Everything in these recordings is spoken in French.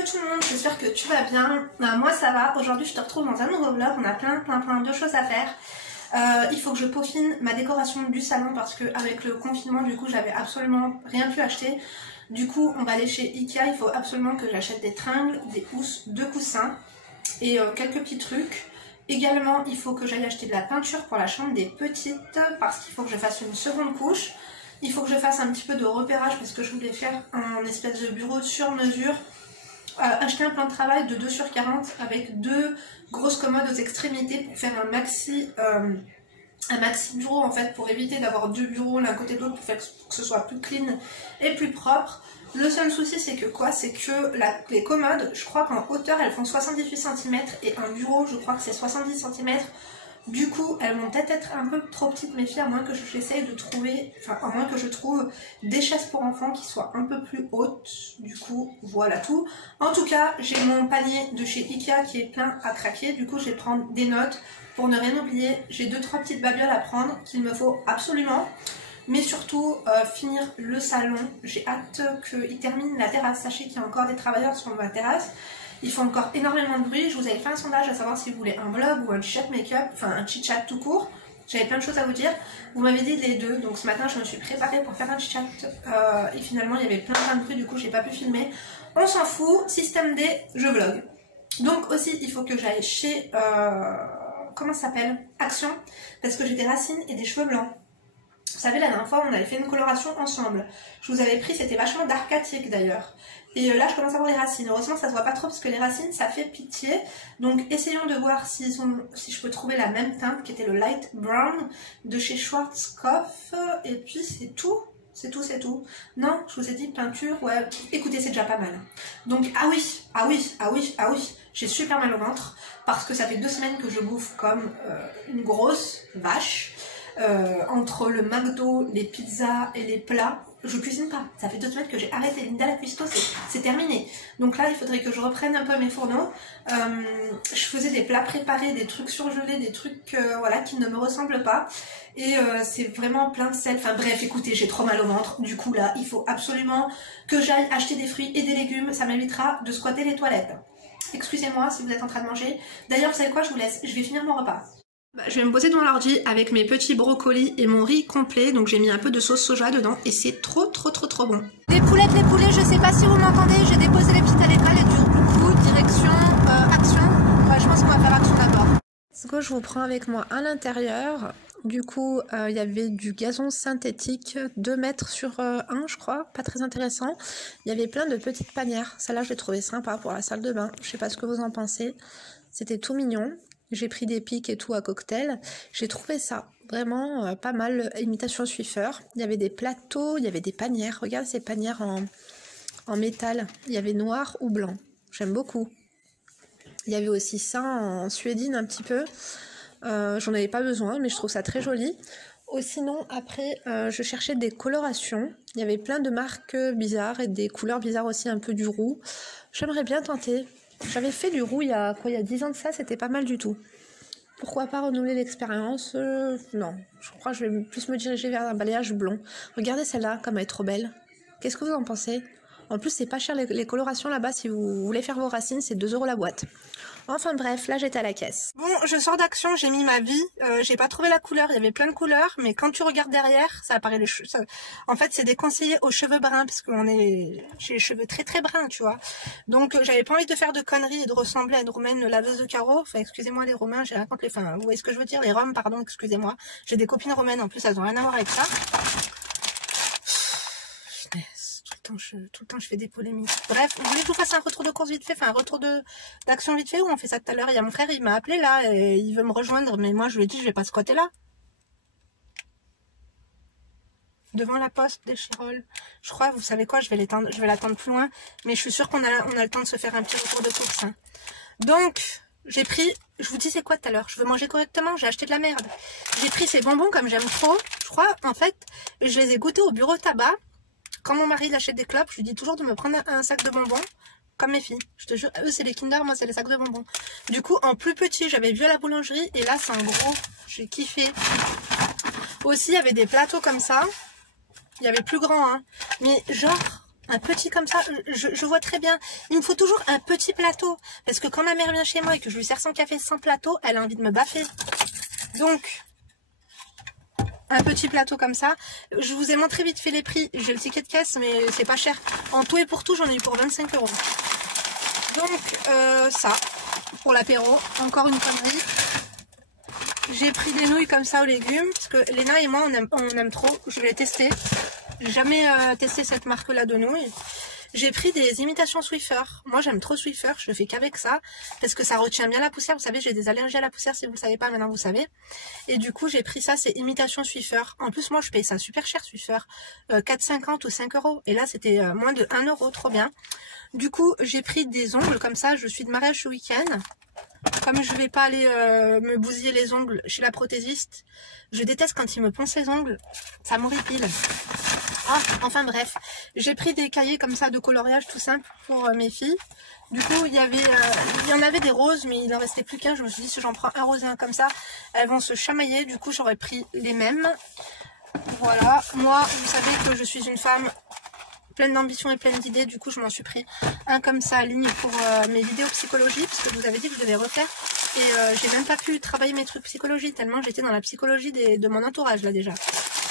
Hello tout le monde, j'espère que tu vas bien. Moi ça va, aujourd'hui je te retrouve dans un nouveau vlog, on a plein de choses à faire. Il faut que je peaufine ma décoration du salon parce que avec le confinement du coup j'avais absolument rien pu acheter. Du coup on va aller chez Ikea, il faut absolument que j'achète des tringles, des housses, 2 coussins et quelques petits trucs. Également il faut que j'aille acheter de la peinture pour la chambre des petites parce qu'il faut que je fasse une seconde couche. Il faut que je fasse un petit peu de repérage parce que je voulais faire un espèce de bureau sur mesure. Acheter un plan de travail de 2/40 avec 2 grosses commodes aux extrémités pour faire un maxi bureau en fait, pour éviter d'avoir 2 bureaux l'un côté de l'autre pour faire que ce soit plus clean et plus propre. Le seul souci c'est que les commodes, je crois qu'en hauteur elles font 78 cm et un bureau je crois que c'est 70 cm. Du coup, elles vont peut-être être un peu trop petites mes filles, à moins que j'essaye de trouver, à moins que je trouve des chaises pour enfants qui soient un peu plus hautes. Du coup, voilà tout. En tout cas, j'ai mon panier de chez Ikea qui est plein à craquer. Du coup, je vais prendre des notes pour ne rien oublier. J'ai 2-3 petites babioles à prendre qu'il me faut absolument. Mais surtout, finir le salon. J'ai hâte qu'il termine la terrasse. Sachez qu'il y a encore des travailleurs sur ma terrasse. Il faut encore énormément de bruit. Je vous avais fait un sondage à savoir si vous voulez un vlog ou un chit-chat make-up, enfin un chit-chat tout court. J'avais plein de choses à vous dire. Vous m'avez dit les deux, donc ce matin je me suis préparée pour faire un chit-chat et finalement il y avait plein de bruit, du coup j'ai pas pu filmer. On s'en fout, système D, je vlog. Donc aussi il faut que j'aille chez, comment ça s'appelle, Action, parce que j'ai des racines et des cheveux blancs. Vous savez, la dernière fois, on avait fait une coloration ensemble. Je vous avais pris, c'était vachement darkatique d'ailleurs. Et là, je commence à voir les racines. Heureusement, ça se voit pas trop parce que les racines, ça fait pitié. Donc, essayons de voir si je peux trouver la même teinte qui était le light brown de chez Schwarzkopf. Et puis, c'est tout. C'est tout. Non, je vous ai dit peinture, ouais. Écoutez, c'est déjà pas mal. Donc, ah oui. J'ai super mal au ventre parce que ça fait 2 semaines que je bouffe comme une grosse vache. Entre le McDo, les pizzas et les plats, je cuisine pas. Ça fait 2 semaines que j'ai arrêté. Linda la cuistot, c'est terminé. Donc là, il faudrait que je reprenne un peu mes fourneaux. Je faisais des plats préparés, des trucs surgelés, des trucs voilà, qui ne me ressemblent pas. Et c'est vraiment plein de sel. Enfin bref, écoutez, j'ai trop mal au ventre. Du coup là, il faut absolument que j'aille acheter des fruits et des légumes. Ça m'évitera de squatter les toilettes. Excusez-moi si vous êtes en train de manger. D'ailleurs, vous savez quoi, je vous laisse. Je vais finir mon repas. Je vais me poser devant l'ordi avec mes petits brocolis et mon riz complet, donc j'ai mis un peu de sauce soja dedans et c'est trop bon. Les poulettes, je sais pas si vous m'entendez, j'ai déposé les petites à l'école et du coup direction Action. Ouais, je pense qu'on va faire Action d'abord. Ce que je vous prends avec moi à l'intérieur. Du coup, il y avait du gazon synthétique, 2 mètres sur 1 je crois, pas très intéressant. Il y avait plein de petites panières, celle-là je l'ai trouvée sympa pour la salle de bain, je sais pas ce que vous en pensez. C'était tout mignon. J'ai pris des pics et tout à cocktail. J'ai trouvé ça vraiment pas mal. Imitation Swiffer. Il y avait des plateaux, il y avait des panières. Regarde ces panières en métal. Il y avait noir ou blanc. J'aime beaucoup. Il y avait aussi ça en suédine un petit peu. J'en avais pas besoin, mais je trouve ça très joli. Sinon, après, je cherchais des colorations. Il y avait plein de marques bizarres et des couleurs bizarres aussi, un peu du roux. J'aimerais bien tenter. J'avais fait du roux il y a 10 ans de ça, c'était pas mal du tout. Pourquoi pas renouveler l'expérience? Non, je crois que je vais plus me diriger vers un balayage blond. Regardez celle-là, comme elle est trop belle. Qu'est-ce que vous en pensez? En plus, c'est pas cher les colorations là-bas, si vous voulez faire vos racines, c'est 2 € la boîte. Enfin bref, là j'étais à la caisse. Bon, je sors d'Action, j'ai mis ma vie, j'ai pas trouvé la couleur, il y avait plein de couleurs, mais quand tu regardes derrière, ça apparaît les cheveux. En fait, c'est déconseillé aux cheveux bruns, parce que j'ai les cheveux très bruns, tu vois. Donc j'avais pas envie de faire de conneries et de ressembler à une Roumaine laveuse de carreaux. Enfin, excusez-moi les Roumains, j'ai raconté les... Enfin, vous voyez ce que je veux dire, les Roms, pardon, excusez-moi. J'ai des copines roumaines, en plus, elles ont rien à voir avec ça. Tout le temps je fais des polémiques. Bref, vous voulez que je vous fasse un retour de course vite fait, enfin un retour d'action vite fait, ou on fait ça tout à l'heure? Il y a mon frère, il m'a appelé là, et il veut me rejoindre, mais moi je lui ai dit je vais pas squatter là. Devant la poste des Chirolles. Je crois, vous savez quoi, je vais l'attendre plus loin, mais je suis sûre qu'on a le temps de se faire un petit retour de course. Hein. Donc, j'ai pris, je vous disais quoi tout à l'heure, je veux manger correctement, j'ai acheté de la merde. J'ai pris ces bonbons comme j'aime trop, je crois, en fait, je les ai goûtés au bureau tabac. Quand mon mari il achète des clopes, je lui dis toujours de me prendre un sac de bonbons, comme mes filles. Je te jure, eux c'est les Kinder, moi c'est les sacs de bonbons. Du coup, en plus petit, j'avais vu à la boulangerie, et là c'est en gros, j'ai kiffé. Aussi, il y avait des plateaux comme ça. Il y avait plus grand, hein. Mais genre, Un petit comme ça, je vois très bien. Il me faut toujours un petit plateau. Parce que quand ma mère vient chez moi et que je lui sers son café sans plateau, elle a envie de me baffer. Donc, un petit plateau comme ça. Je vous ai montré vite fait les prix. J'ai le ticket de caisse, mais c'est pas cher. En tout et pour tout, j'en ai eu pour 25 €. Donc, ça, pour l'apéro. Encore une connerie. J'ai pris des nouilles comme ça aux légumes. Parce que Léna et moi, on aime trop. Je vais tester. J'ai jamais testé cette marque-là de nouilles. J'ai pris des imitations Swiffer. Moi, j'aime trop Swiffer. Je ne fais qu'avec ça. Parce que ça retient bien la poussière. Vous savez, j'ai des allergies à la poussière. Si vous ne le savez pas, maintenant vous savez. Et du coup, j'ai pris ça. C'est imitation Swiffer. En plus, moi, je paye ça super cher, Swiffer. 4,50 ou 5 €. Et là, c'était moins de 1 €. Trop bien. Du coup, j'ai pris des ongles comme ça. Je suis de mariage ce week-end. Comme je vais pas aller me bousiller les ongles chez la prothésiste. Je déteste quand il me ponce les ongles. Ça m'horripile. Ah, enfin bref, j'ai pris des cahiers comme ça de coloriage tout simple pour mes filles. Du coup, il y en avait des roses, mais il en restait plus qu'un. Je me suis dit, si j'en prends un rose et un comme ça, elles vont se chamailler. Du coup, j'aurais pris les mêmes. Voilà, moi, vous savez que je suis une femme pleine d'ambition et pleine d'idées. Du coup, je m'en suis pris un comme ça, ligne pour mes vidéos psychologie, parce que je vous avais dit que je devais refaire. Et j'ai même pas pu travailler mes trucs psychologie, tellement j'étais dans la psychologie de mon entourage, là, déjà.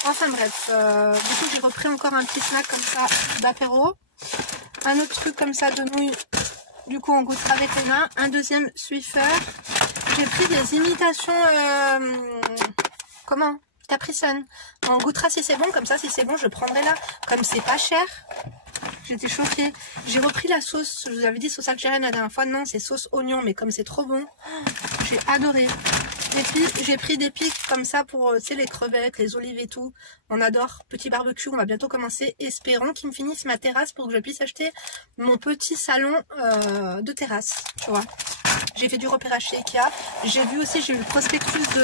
Enfin bref, du coup j'ai repris encore un petit snack comme ça d'apéro. Un autre truc comme ça de nouilles, du coup on goûtera avec les mains. Un deuxième Swiffer. J'ai pris des imitations, Capri Sun. On goûtera si c'est bon, comme ça si c'est bon je prendrai là. Comme c'est pas cher, j'étais choquée. J'ai repris la sauce, je vous avais dit sauce algérienne la dernière fois. Non, c'est sauce oignon, mais comme c'est trop bon, j'ai adoré. Et puis j'ai pris des pics comme ça pour les crevettes, les olives et tout. On adore. Petit barbecue, on va bientôt commencer. Espérons qu'ils me finissent ma terrasse pour que je puisse acheter mon petit salon de terrasse. Tu vois. J'ai fait du repérage chez Ikea. J'ai vu aussi, j'ai eu le prospectus de...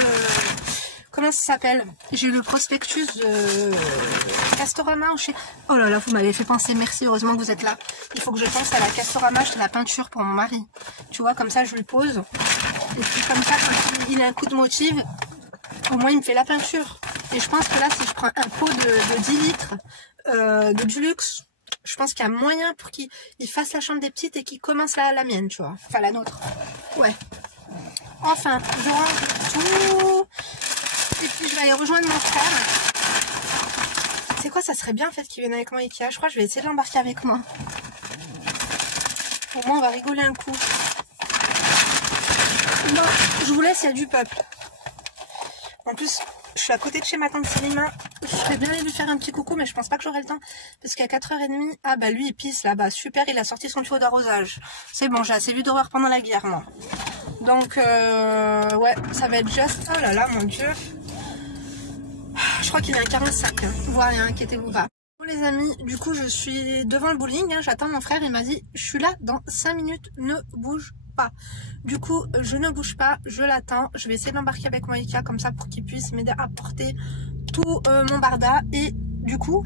Comment ça s'appelle? J'ai eu le prospectus de Castorama ou chez... Oh là là, vous m'avez fait penser. Merci, heureusement que vous êtes là. Il faut que je pense à la Castorama, acheter la peinture pour mon mari. Tu vois, comme ça je lui pose. Et puis comme ça, quand il a un coup de motive, au moins il me fait la peinture. Et je pense que là, si je prends un pot de 10 litres de Dulux, je pense qu'il y a moyen pour qu'il fasse la chambre des petites et qu'il commence la mienne, tu vois. Enfin, la nôtre. Ouais. Enfin, je range tout. Et puis je vais aller rejoindre mon frère. C'est quoi, ça serait bien en fait qu'il vienne avec moi Ikea. Je crois que je vais essayer de l'embarquer avec moi. Au moins on va rigoler un coup. Bon, je vous laisse, il y a du peuple. En plus, je suis à côté de chez ma tante Selima. Je serais bien allée lui faire un petit coucou, mais je pense pas que j'aurai le temps. Parce qu'à 4h30, ah bah lui il pisse là-bas. Super, il a sorti son tuyau d'arrosage. C'est bon, j'ai assez vu d'horreur pendant la guerre, moi. Donc, ouais, ça va être juste... Oh là là, mon Dieu. Je crois qu'il est un 45, hein. Voire rien, inquiétez-vous pas. Bon les amis, du coup je suis devant le bowling, hein. J'attends mon frère, il m'a dit je suis là dans 5 minutes, ne bouge pas. Du coup je ne bouge pas, je l'attends, je vais essayer de l'embarquer avec moi Ikea comme ça pour qu'il puisse m'aider à porter tout mon barda. Et du coup,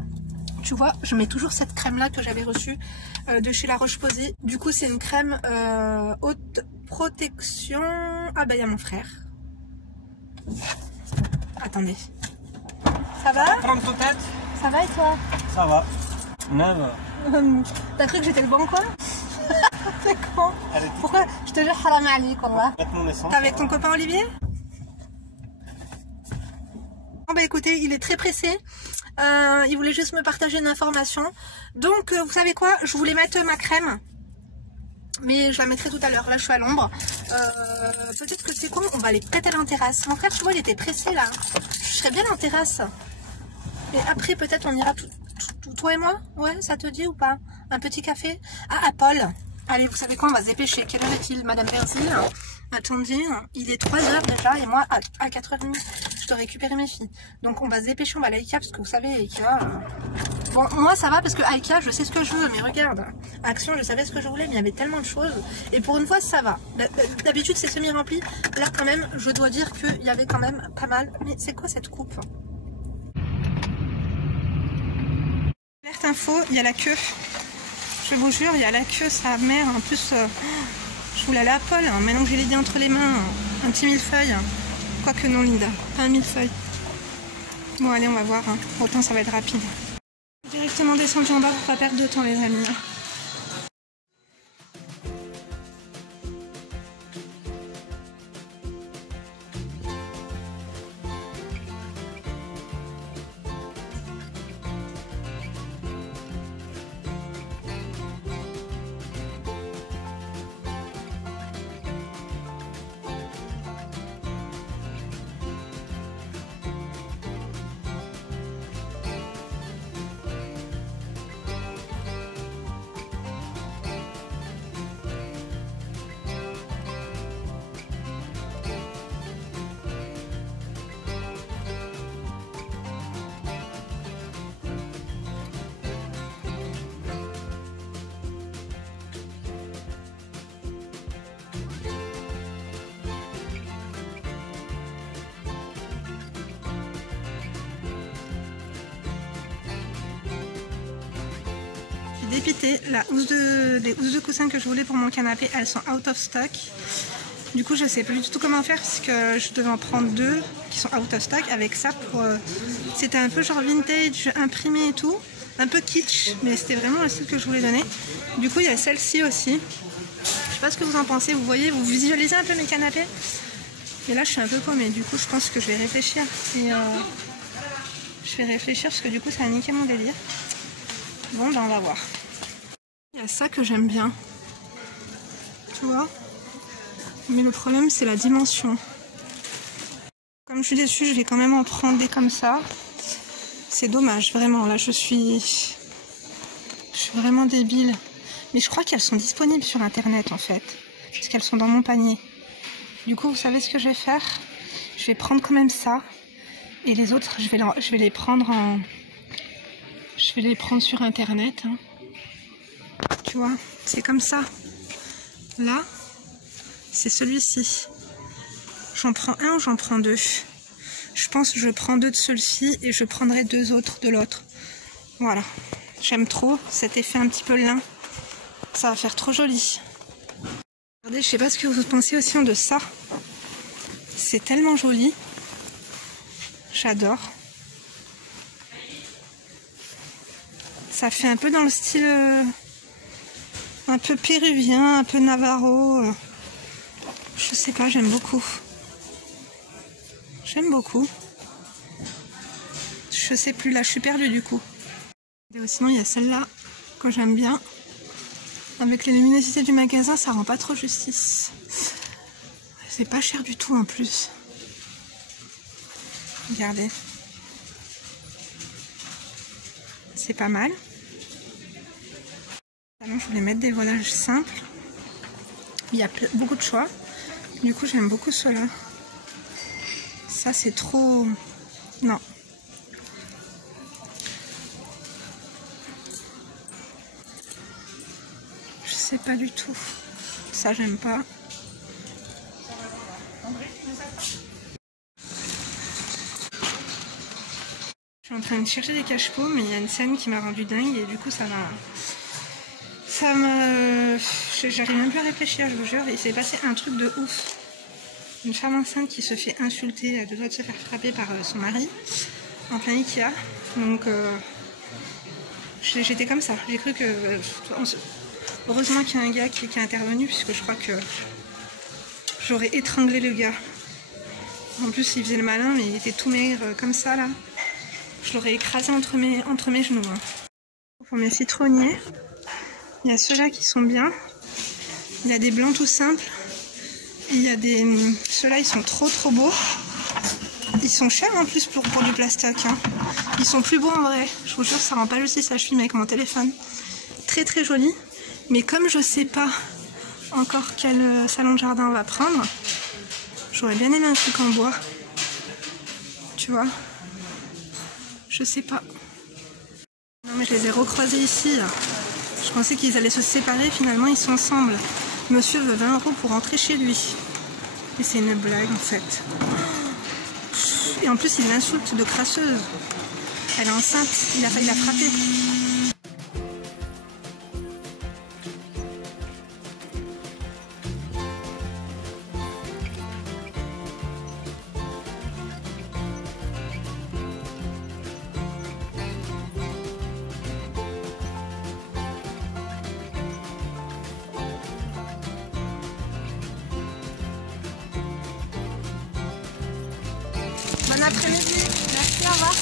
tu vois, je mets toujours cette crème là que j'avais reçue de chez La Roche-Posay. Du coup c'est une crème haute protection. Ah bah il y a mon frère. Attendez. Ça va? Prendre ton tête. Ça va et toi? Ça va. Neuve. T'as cru que j'étais le bon quoi? C'est con. Pourquoi? Je te jure, haram alik, wallah. T'es avec ton copain Olivier? Bon bah écoutez, il est très pressé. Il voulait juste me partager une information. Donc vous savez quoi? Je voulais mettre ma crème. Mais je la mettrai tout à l'heure. Là je suis à l'ombre. Peut-être que c'est con, on va aller peut-être aller en terrasse. Mon frère, tu vois, il était pressé là. Je serais bien en terrasse. Et après peut-être on ira toi et moi. Ouais, ça te dit ou pas? Un petit café? Ah, à Paul. Allez, vous savez quoi, on va se dépêcher. Quelle heure est-il, Madame Berzil? Attendez, il est 3h déjà et moi à 4h30 je dois récupérer mes filles. Donc on va se dépêcher, on va aller à Ikea parce que vous savez, Ikea... Bon, moi ça va parce que à Ikea je sais ce que je veux, mais regarde, à Action je savais ce que je voulais, mais il y avait tellement de choses. Et pour une fois ça va. D'habitude c'est semi-rempli. Là quand même, je dois dire qu'il y avait quand même pas mal. Mais c'est quoi cette coupe? Alerte info, il y a la queue. Je vous jure, il y a la queue, sa mère. En plus, je voulais aller à Paul. Hein. Maintenant que j'ai l'idée entre les mains, un petit millefeuille. Quoique non, Linda, pas un millefeuille. Bon, allez, on va voir. Hein. Autant ça va être rapide. Directement descendu en bas pour pas perdre de temps les amis. Dépité, les housses de coussin que je voulais pour mon canapé, elles sont out of stock. Du coup, je sais plus du tout comment faire parce que je devais en prendre 2 qui sont out of stock avec ça pour. C'était un peu genre vintage, imprimé et tout, un peu kitsch, mais c'était vraiment le style que je voulais donner. Du coup, il y a celle-ci aussi. Je sais pas ce que vous en pensez. Vous voyez, vous visualisez un peu mes canapés. Et là, je suis un peu paumée. Du coup, je pense que je vais réfléchir. Et je vais réfléchir parce que du coup, ça a niqué mon délire. Bon, ben on va voir. Il y a ça que j'aime bien, tu vois, mais le problème c'est la dimension. Comme je suis déçue, je vais quand même en prendre des comme ça. C'est dommage, vraiment, là je suis vraiment débile. Mais je crois qu'elles sont disponibles sur internet en fait, parce qu'elles sont dans mon panier. Du coup, vous savez ce que je vais faire? Je vais prendre quand même ça, et les autres, je vais les prendre sur internet, hein. Tu vois, c'est comme ça. Là, c'est celui-ci. J'en prends un ou j'en prends 2? Je pense que je prends 2 de celui-ci et je prendrai 2 autres de l'autre. Voilà. J'aime trop cet effet un petit peu lin. Ça va faire trop joli. Regardez, je sais pas ce que vous pensez aussi de ça. C'est tellement joli. J'adore. Ça fait un peu dans le style... un peu péruvien, un peu navarro. Je sais pas, j'aime beaucoup. J'aime beaucoup. Je sais plus, là, je suis perdue du coup. Et sinon, il y a celle-là que j'aime bien. Avec les luminosités du magasin, ça rend pas trop justice. C'est pas cher du tout en plus. Regardez. C'est pas mal. Je voulais mettre des voilages simples. Il y a beaucoup de choix. Du coup, j'aime beaucoup ceux-là. Ça, c'est trop... Non. Je sais pas du tout. Ça, j'aime pas. Je suis en train de chercher des cache-pots, mais il y a une scène qui m'a rendu dingue et du coup, ça m'a... J'arrive même plus à réfléchir, je vous jure. Il s'est passé un truc de ouf. Une femme enceinte qui se fait insulter à 2 doigts de se faire frapper par son mari en plein Ikea. Donc j'étais comme ça. J'ai cru que... heureusement qu'il y a un gars qui est intervenu, puisque je crois que j'aurais étranglé le gars. En plus, il faisait le malin, mais il était tout maigre comme ça là. Je l'aurais écrasé entre mes genoux. Hein. Pour mes citronniers, il y a ceux-là qui sont bien. Il y a des blancs tout simples. Et il y a des... Ceux-là, ils sont trop beaux. Ils sont chers en plus pour du plastoc. Hein. Ils sont plus beaux en vrai. Je vous jure, ça rend pas justice. Ça, je filme avec mon téléphone. Très joli. Mais comme je sais pas encore quel salon de jardin on va prendre, j'aurais bien aimé un truc en bois. Tu vois? Je sais pas. Non mais je les ai recroisés ici. Là. Je pensais qu'ils allaient se séparer. Finalement, ils sont ensemble. Monsieur veut 20 € pour rentrer chez lui. Et c'est une blague en fait. Et en plus, il l'insulte de crasseuse. Elle est enceinte. Il a failli la frapper. Bon après-midi. Merci, au revoir.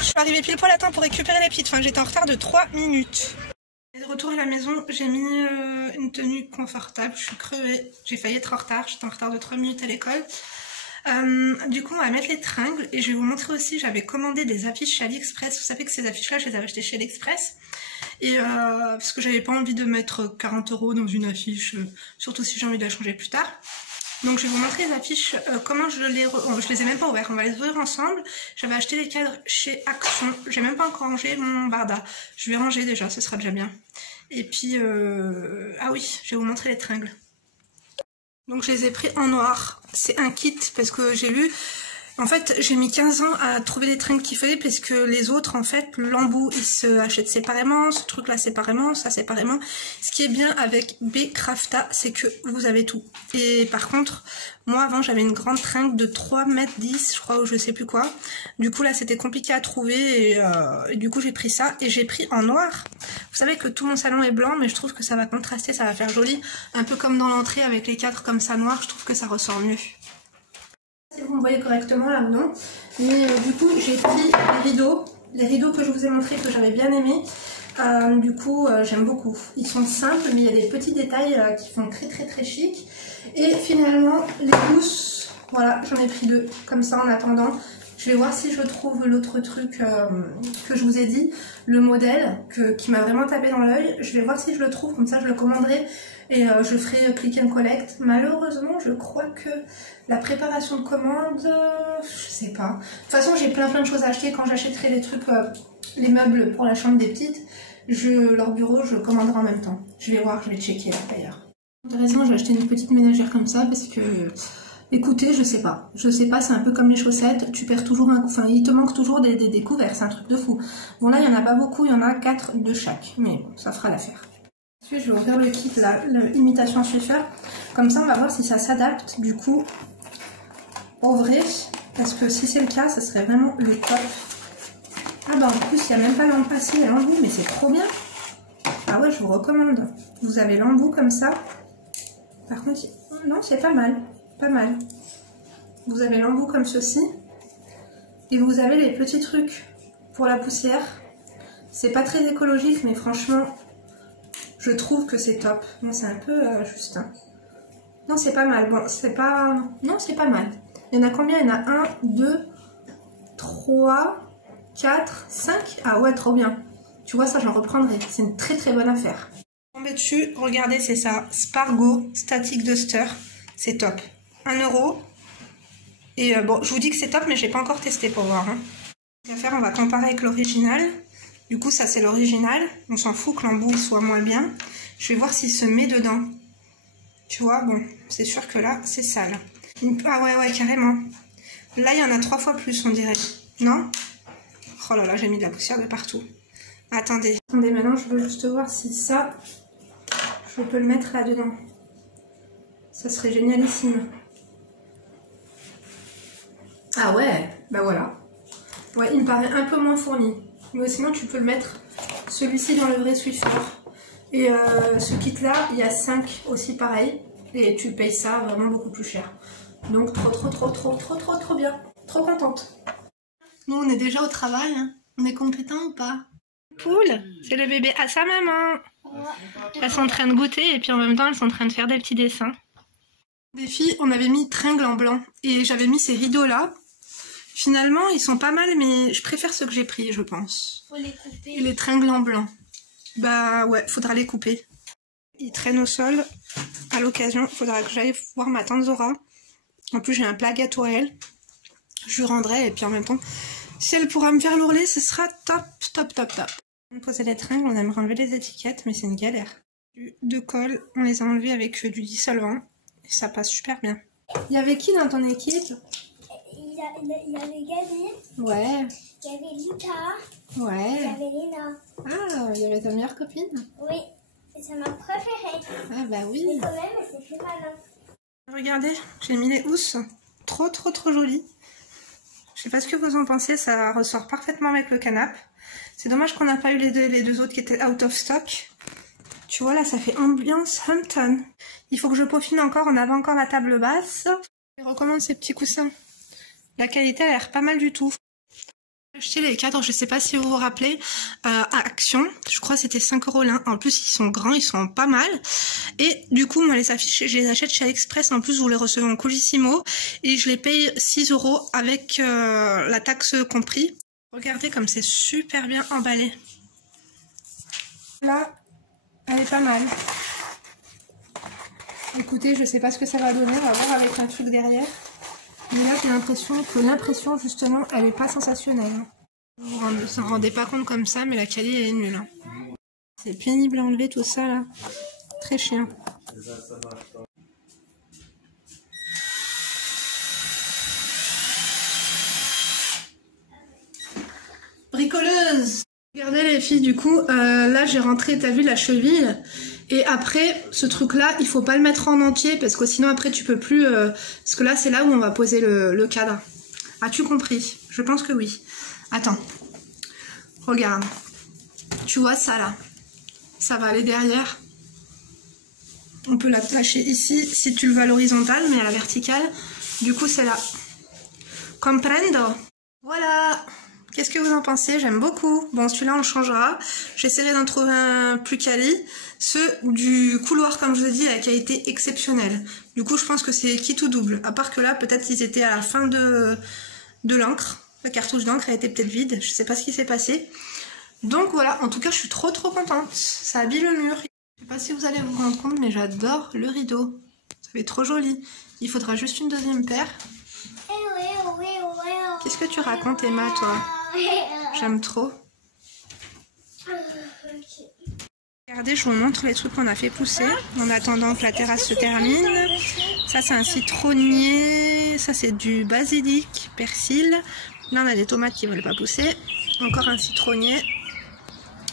Je suis arrivée pile poil à temps pour récupérer les petites. Enfin, j'étais en retard de 3 minutes. De retour à la maison, j'ai mis une tenue confortable. Je suis crevée. J'ai failli être en retard. J'étais en retard de 3 minutes à l'école. Du coup, on va mettre les tringles. Et je vais vous montrer aussi, j'avais commandé des affiches chez AliExpress. Vous savez que ces affiches-là, je les avais achetées chez AliExpress. Et parce que j'avais pas envie de mettre 40 € dans une affiche, surtout si j'ai envie de la changer plus tard. Donc je vais vous montrer les affiches, comment je les ai même pas ouvertes, on va les ouvrir ensemble. J'avais acheté les cadres chez Action, j'ai même pas encore rangé mon barda. Je vais ranger déjà, ce sera déjà bien. Et puis, ah oui, je vais vous montrer les tringles. Donc je les ai pris en noir, c'est un kit parce que j'ai vu... En fait, j'ai mis 15 ans à trouver les tringles qu'il fallait parce que les autres, en fait, l'embout, ils se achètent séparément, ce truc-là séparément, ça séparément. Ce qui est bien avec Becrafta, c'est que vous avez tout. Et par contre, moi, avant, j'avais une grande tringle de 3,10 m, je crois, ou je sais plus quoi. Du coup, là, c'était compliqué à trouver et du coup, j'ai pris ça et j'ai pris en noir. Vous savez que tout mon salon est blanc, mais je trouve que ça va contraster, ça va faire joli. Un peu comme dans l'entrée avec les cadres comme ça noirs, je trouve que ça ressort mieux. Si vous me voyez correctement là ou non, mais du coup j'ai pris les rideaux que je vous ai montré que j'avais bien aimé. Du coup j'aime beaucoup, ils sont simples mais il y a des petits détails qui font très chic. Et finalement les gousses, voilà, j'en ai pris 2 comme ça en attendant. Je vais voir si je trouve l'autre truc que je vous ai dit, le modèle qui m'a vraiment tapé dans l'œil. Je vais voir si je le trouve, comme ça je le commanderai et je ferai click and collect. Malheureusement, je crois que la préparation de commande, je sais pas. De toute façon, j'ai plein de choses à acheter. Quand j'achèterai les trucs, les meubles pour la chambre des petites, leur bureau, je commanderai en même temps. Je vais voir, je vais checker là d'ailleurs. Intéressant, j'ai acheté une petite ménagère comme ça parce que... Écoutez, je sais pas, c'est un peu comme les chaussettes, tu perds toujours enfin il te manque toujours des couverts, c'est un truc de fou. Bon là il y en a pas beaucoup, il y en a 4 de chaque, mais bon, ça fera l'affaire. Ensuite je vais ouvrir le kit là, l'imitation Swiffer, comme ça on va voir si ça s'adapte du coup au vrai, parce que si c'est le cas, ça serait vraiment le top. Ah bah en plus il n'y a même pas l'embout, mais c'est trop bien. Ah ouais, je vous recommande. Vous avez l'embout comme ça, par contre, non c'est pas mal. Pas mal. Vous avez l'embout comme ceci. Et vous avez les petits trucs pour la poussière. C'est pas très écologique, mais franchement, je trouve que c'est top. Bon, c'est un peu juste. Hein. Non, c'est pas mal. Bon, c'est pas... Non, c'est pas mal. Il y en a combien? Il y en a 1, 2, 3, 4, 5. Ah ouais, trop bien. Tu vois, ça, j'en reprendrai. C'est une très bonne affaire. Tombé dessus, regardez, c'est ça. Spargo Static Duster. C'est top. 1 €. Et bon, je vous dis que c'est top, mais j'ai pas encore testé pour voir. Hein. On va comparer avec l'original. Du coup, ça c'est l'original. On s'en fout que l'embout soit moins bien. Je vais voir s'il se met dedans. Tu vois, bon, c'est sûr que là, c'est sale. Ah ouais, carrément. Là, il y en a 3 fois plus, on dirait. Non? Oh là là, j'ai mis de la poussière de partout. Attendez, maintenant, je veux juste voir si ça, je peux le mettre là-dedans. Ça serait génialissime. Ah ouais, bah voilà. Ouais, il me paraît un peu moins fourni. Mais sinon, tu peux le mettre, celui-ci dans le vrai Swiffer. Et ce kit-là, il y a 5 aussi pareil. Et tu payes ça vraiment beaucoup plus cher. Donc trop bien. Trop contente. Nous, on est déjà au travail. Hein. On est compétent ou pas? Poule, c'est le bébé à sa maman. Elles sont en train de goûter et puis en même temps, elles sont en train de faire des petits dessins. Des filles, on avait mis tringles en blanc. Et j'avais mis ces rideaux-là. Finalement, ils sont pas mal, mais je préfère ceux que j'ai pris, je pense. Faut les couper. Et les tringles en blanc. Bah ouais, faudra les couper. Ils traînent au sol. À l'occasion, faudra que j'aille voir ma tante Zora. En plus, j'ai un plat gâteau à elle. Je lui rendrai et puis en même temps, si elle pourra me faire l'ourlet, ce sera top. On posait les tringles, on aimerait enlever les étiquettes, mais c'est une galère. De colle, on les a enlevés avec du dissolvant. Et ça passe super bien. Il y avait qui dans ton équipe? Il y avait Gabi. Ouais. Il y avait Lita. Ouais. Il y avait Léna. Ah, il y avait ta meilleure copine? Oui. Et c'est ma préférée. Ah bah oui. Mais quand même, c'est plus malin. Regardez, j'ai mis les housses. Trop jolies. Je sais pas ce que vous en pensez, ça ressort parfaitement avec le canapé. C'est dommage qu'on n'a pas eu les deux autres qui étaient out of stock. Tu vois là, ça fait ambiance Hampton. Il faut que je peaufine encore, on avait encore la table basse. Je recommande ces petits coussins. La qualité a l'air pas mal du tout. J'ai acheté les cadres, je sais pas si vous vous rappelez, à Action. Je crois que c'était 5 € l'un. En plus, ils sont grands, ils sont pas mal. Et du coup, moi, les affiches, je les achète chez AliExpress. En plus, vous les recevez en Colissimo. Et je les paye 6 € avec la taxe compris. Regardez comme c'est super bien emballé. Là, elle est pas mal. Écoutez, je sais pas ce que ça va donner. On va voir avec un truc derrière. Mais là, j'ai l'impression que l'impression, justement, elle est pas sensationnelle. Vous ne vous en rendez pas compte comme ça, mais la qualité, elle est nulle. C'est pénible à enlever tout ça, là. Très chiant. Bricoleuse! Regardez les filles, du coup, là, j'ai rentré, t'as vu, la cheville. Et après, ce truc-là, il faut pas le mettre en entier parce que sinon après tu peux plus... parce que là, c'est là où on va poser le cadre. As-tu compris? Je pense que oui. Attends. Regarde. Tu vois ça là? Ça va aller derrière. On peut l'attacher ici si tu le veux à l'horizontale, mais à la verticale. Du coup, c'est là. Comprendo? Voilà. Qu'est-ce que vous en pensez? J'aime beaucoup. Bon, celui-là, on le changera. J'essaierai d'en trouver un plus quali. Ceux du couloir, comme je vous ai dit, la qualité exceptionnelle. Du coup, je pense que c'est quitte ou double. À part que là, peut-être ils étaient à la fin de l'encre. La cartouche d'encre a été peut-être vide. Je sais pas ce qui s'est passé. Donc voilà, en tout cas, je suis trop contente. Ça habille le mur. Je sais pas si vous allez vous rendre compte, mais j'adore le rideau. Ça fait trop joli. Il faudra juste une deuxième paire. Qu'est-ce que tu racontes, Emma, toi? J'aime trop. Regardez, je vous montre les trucs qu'on a fait pousser en attendant que la terrasse se termine. Ça, c'est un citronnier. Ça, c'est du basilic, persil. Là, on a des tomates qui ne veulent pas pousser. Encore un citronnier.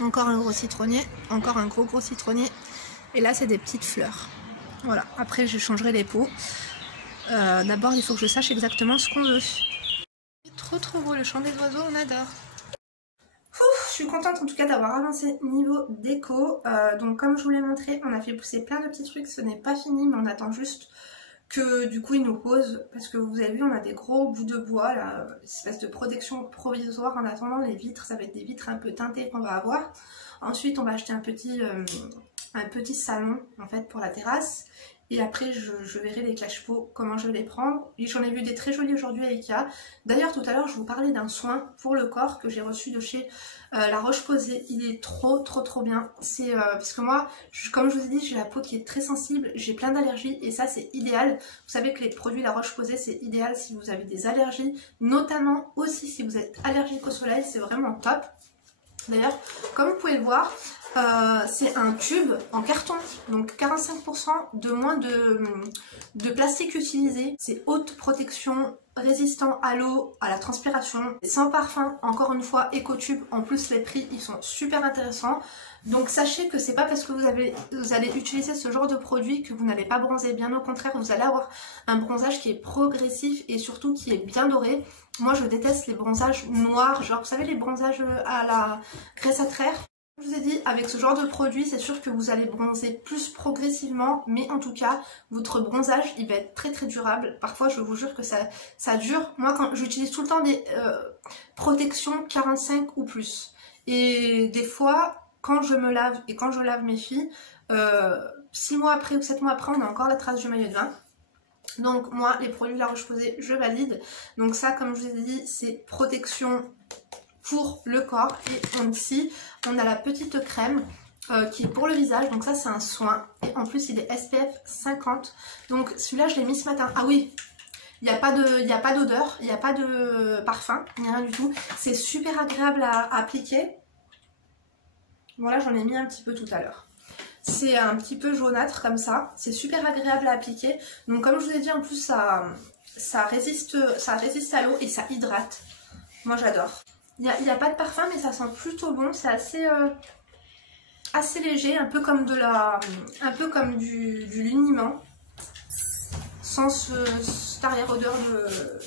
Encore un gros citronnier. Encore un gros citronnier. Et là, c'est des petites fleurs. Voilà. Après, je changerai les pots. D'abord, il faut que je sache exactement ce qu'on veut. Trop beau, le chant des oiseaux, on adore. Ouf, je suis contente en tout cas d'avoir avancé niveau déco. Donc comme je vous l'ai montré, on a fait pousser plein de petits trucs. Ce n'est pas fini, mais on attend juste que du coup ils nous posent. Parce que vous avez vu, on a des gros bouts de bois, là, espèce de protection provisoire. En attendant les vitres, ça va être des vitres un peu teintées qu'on va avoir. Ensuite on va acheter un petit salon en fait pour la terrasse. Et après, je verrai les clash-pots, comment je vais les prendre. J'en ai vu des très jolis aujourd'hui à Ikea. D'ailleurs, tout à l'heure, je vous parlais d'un soin pour le corps que j'ai reçu de chez La Roche-Posay. Il est trop bien. C'est parce que moi, comme je vous ai dit, j'ai la peau qui est très sensible. J'ai plein d'allergies et ça, c'est idéal. Vous savez que les produits La Roche-Posay, c'est idéal si vous avez des allergies. Notamment aussi si vous êtes allergique au soleil, c'est vraiment top. D'ailleurs, comme vous pouvez le voir, c'est un tube en carton, donc 45% de moins de plastique utilisé. C'est haute protection, résistant à l'eau, à la transpiration, sans parfum, encore une fois éco-tube. En plus les prix ils sont super intéressants. Donc sachez que c'est pas parce que vous allez utiliser ce genre de produit que vous n'allez pas bronzer. Bien au contraire, vous allez avoir un bronzage qui est progressif et surtout qui est bien doré. Moi je déteste les bronzages noirs, genre vous savez les bronzages à la graisse à traire. Je vous ai dit, avec ce genre de produit, c'est sûr que vous allez bronzer plus progressivement, mais en tout cas, votre bronzage, il va être très durable. Parfois, je vous jure que ça dure. Moi, quand j'utilise tout le temps des protections 45 ou plus. Et des fois, quand je me lave et quand je lave mes filles, 6 mois après ou 7 mois après, on a encore la trace du maillot de bain. Donc moi, les produits La Roche-Posay, je valide. Donc ça, comme je vous ai dit, c'est protection pour le corps. Et ici, on a la petite crème qui est pour le visage. Donc ça, c'est un soin. Et en plus, il est SPF 50. Donc celui-là, je l'ai mis ce matin. Ah oui, il n'y a pas d'odeur, il n'y a pas de parfum, ni rien du tout. C'est super agréable à appliquer. Voilà, j'en ai mis un petit peu tout à l'heure. C'est un petit peu jaunâtre comme ça. C'est super agréable à appliquer. Donc comme je vous ai dit, en plus, ça résiste à l'eau et ça hydrate. Moi, j'adore. Il n'y a pas de parfum, mais ça sent plutôt bon. C'est assez léger, un peu comme du liniment, sans cette arrière-odeur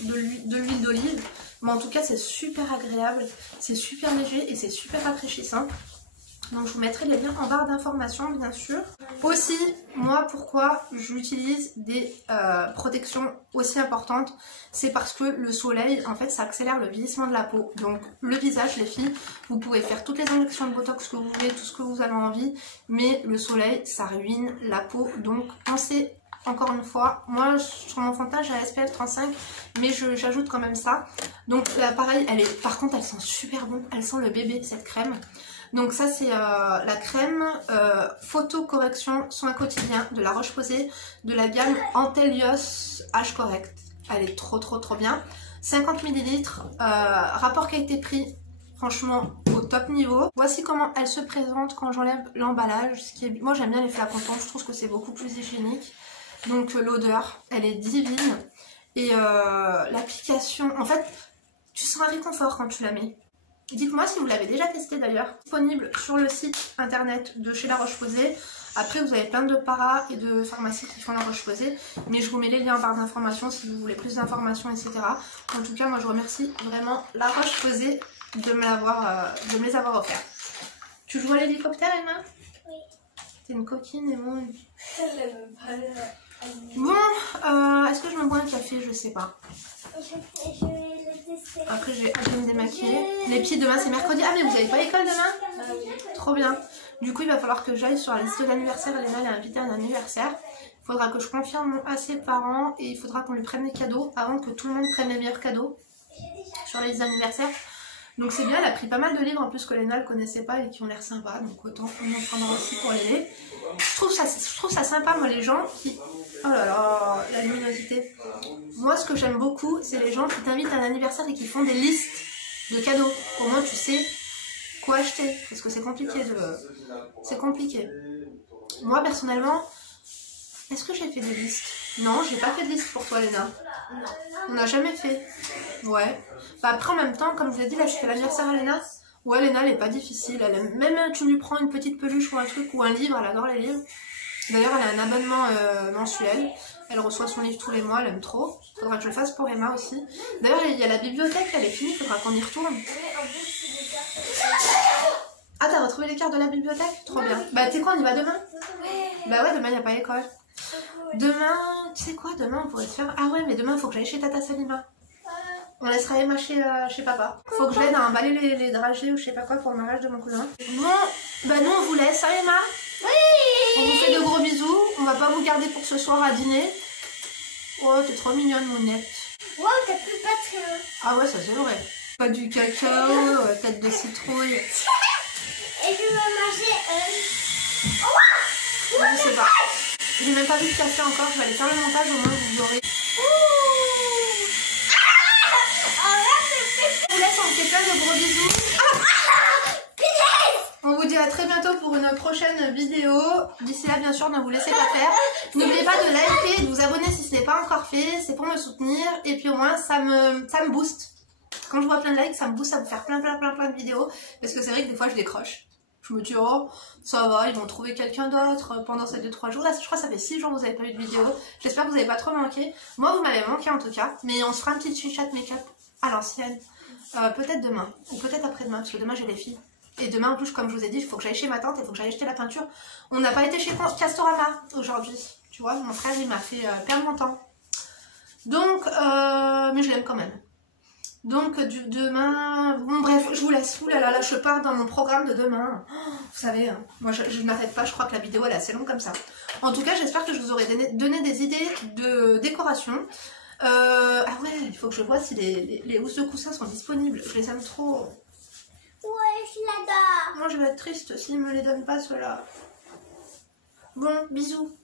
de l'huile d'olive. Mais en tout cas, c'est super agréable, c'est super léger et c'est super rafraîchissant. Donc je vous mettrai les liens en barre d'informations bien sûr. Aussi, moi pourquoi j'utilise des protections aussi importantes, c'est parce que le soleil en fait ça accélère le vieillissement de la peau. Donc le visage les filles, vous pouvez faire toutes les injections de botox que vous voulez, tout ce que vous avez envie, mais le soleil ça ruine la peau. Donc pensez encore une fois, moi sur mon fond de teint j'ai un SPF 35 mais j'ajoute quand même ça. Donc là pareil, par contre elle sent super bon, elle sent le bébé cette crème. Donc ça c'est la crème photo correction soin quotidien de la Roche-Posay de la gamme Antelios Age Correct. Elle est trop bien. 50 ml, rapport qualité-prix franchement au top niveau. Voici comment elle se présente quand j'enlève l'emballage. Moi j'aime bien les flacons, je trouve que c'est beaucoup plus hygiénique. Donc l'odeur elle est divine et l'application, en fait tu sens un réconfort quand tu la mets. Dites-moi si vous l'avez déjà testé d'ailleurs. Disponible sur le site internet de chez La Roche-Posay. Après vous avez plein de paras et de pharmacies qui font La Roche-Posay. Mais je vous mets les liens en barre d'informations si vous voulez plus d'informations, etc. En tout cas moi je remercie vraiment La Roche-Posay de me les avoir offerts. Tu joues à l'hélicoptère Emma? Oui. T'es une coquine et moi. Bon, est-ce que je me bois un café? Je sais pas. Je vais le tester. Après je vais me démaquiller. Les petits demain c'est mercredi. Ah mais vous avez pas école demain? Trop bien. Du coup il va falloir que j'aille sur la liste d'anniversaire. Léna elle est invitée à un anniversaire. Il faudra que je confirme à ses parents et il faudra qu'on lui prenne des cadeaux avant que tout le monde prenne les meilleurs cadeaux sur les anniversaires. Donc c'est bien, elle a pris pas mal de livres en plus que Léna ne connaissait pas et qui ont l'air sympas, donc autant on en prendra aussi pour les lire. Je trouve ça sympa moi les gens qui... Oh là là, la luminosité. Moi ce que j'aime beaucoup c'est les gens qui t'invitent à un anniversaire et qui font des listes de cadeaux. Au moins tu sais quoi acheter, parce que c'est compliqué de... C'est compliqué. Moi personnellement, est-ce que j'ai fait des listes? Non, j'ai pas fait de liste pour toi Léna. On n'a jamais fait. Ouais. Bah après en même temps, comme je vous ai dit, là je fais l'anniversaire à Léna. Ouais, Léna elle est pas difficile. Elle aime... Même tu lui prends une petite peluche ou un truc ou un livre, elle adore les livres. D'ailleurs elle a un abonnement mensuel. Elle reçoit son livre tous les mois, elle aime trop. Faudra que je le fasse pour Emma aussi. D'ailleurs il y a la bibliothèque, elle est finie, faudra qu'on y retourne. Ah t'as retrouvé les cartes de la bibliothèque? Trop bien. Bah tu sais quoi, on y va demain? Bah ouais, demain il n'y a pas école. Demain, tu sais quoi, demain on pourrait se faire... Ah ouais mais demain il faut que j'aille chez Tata Salima. On laissera Emma chez papa. Faut que je l'aide à emballer les dragées ou je sais pas quoi pour le mariage de mon cousin. Bon, bah nous on vous laisse, hein Emma? Oui. On vous fait de gros bisous. On va pas vous garder pour ce soir à dîner. Oh, t'es trop mignonne mon net. Wow, t'as plus pas de... Ah ouais, ça c'est vrai. Pas du cacao, tête de citrouille. Et je vais manger... Je sais pas. J'ai même pas vu le café encore. Je vais aller faire le montage, au moins vous l'aurez. On vous laisse, on vous fait plein de gros bisous. On vous dit à très bientôt pour une prochaine vidéo. D'ici là, bien sûr, ne vous laissez pas faire. N'oubliez pas de liker et de vous abonner si ce n'est pas encore fait. C'est pour me soutenir. Et puis au moins, ça me booste. Quand je vois plein de likes, ça me booste à vous faire plein de vidéos. Parce que c'est vrai que des fois, je décroche. Je me dis, oh, ça va, ils vont trouver quelqu'un d'autre pendant ces 2-3 jours. Là, je crois que ça fait 6 jours que vous n'avez pas eu de vidéo. J'espère que vous n'avez pas trop manqué. Moi, vous m'avez manqué en tout cas. Mais on se fera un petit chit-chat make-up à l'ancienne. Peut-être demain. Ou peut-être après-demain. Parce que demain, j'ai les filles. Et demain, en plus, comme je vous ai dit, il faut que j'aille chez ma tante. Il faut que j'aille acheter la peinture. On n'a pas été chez Castorama aujourd'hui. Tu vois, mon frère, il m'a fait perdre mon temps. Donc, mais je l'aime quand même. Donc demain, bon bref, je vous laisse. Ouh là là, je pars dans mon programme de demain. Oh, vous savez, hein, moi je ne m'arrête pas, je crois que la vidéo elle est assez longue comme ça. En tout cas, j'espère que je vous aurai donné des idées de décoration. Ah ouais, il faut que je vois si les housses de coussin sont disponibles. Je les aime trop. Ouais, je l'adore. Moi je vais être triste s'ils me les donnent pas ceux-là. Bon, bisous.